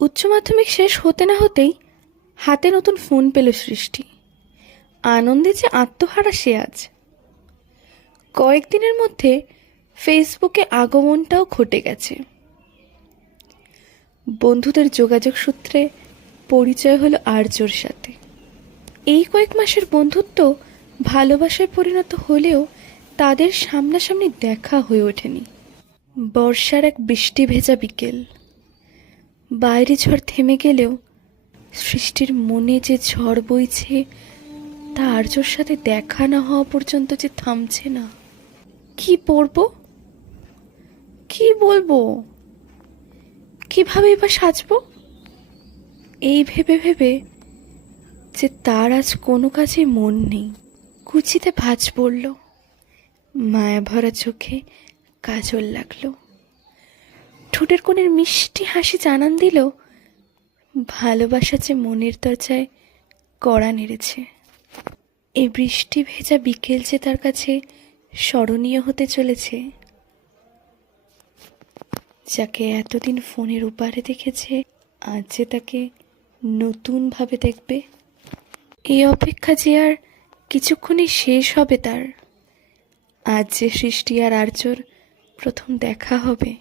উচ্চ মাধ্যমিক শেষ হতে না হতেই হাতে নতুন ফোন পেল সৃষ্টি। আনন্দে যে আত্মহারা সে আজ। কয়েকদিনের মধ্যে ফেসবুকে আগমনটাও ঘটে গেছে। বন্ধুদের যোগাযোগ সূত্রে পরিচয় হলো আর্যর সাথে। এই কয়েক মাসের বন্ধুত্ব ভালোবাসায় পরিণত হলেও তাদের সামনাসামনি দেখা হয়ে ওঠেনি। বর্ষার এক বৃষ্টি ভেজা বিকেল, বাইরে ঝড় থেমে গেলেও সৃষ্টির মনে যে ঝড় বইছে তা আর্যর সাথে দেখা না হওয়া পর্যন্ত যে থামছে না। কি পরবো, কি বলবো, কিভাবে এবার সাজবো, এই ভেবে ভেবে যে তার আজ কোনো কাজে মন নেই। কুচিতে ভাঁজ পড়ল, মায়া ভরা চোখে কাজল লাগলো, ঠোঁটের কোণের মিষ্টি হাসি জানান দিল ভালোবাসা যে মনের দরজায় কড়া নেড়েছে। এই বৃষ্টি ভেজা বিকেল যে তার কাছে স্মরণীয় হতে চলেছে। যাকে এতদিন ফোনের উপারে দেখেছে, আজ যে তাকে নতুনভাবে দেখবে। এই অপেক্ষা যে আর কিছুক্ষণই শেষ হবে তার। আজ যে সৃষ্টি আর আর্যর প্রথম দেখা হবে।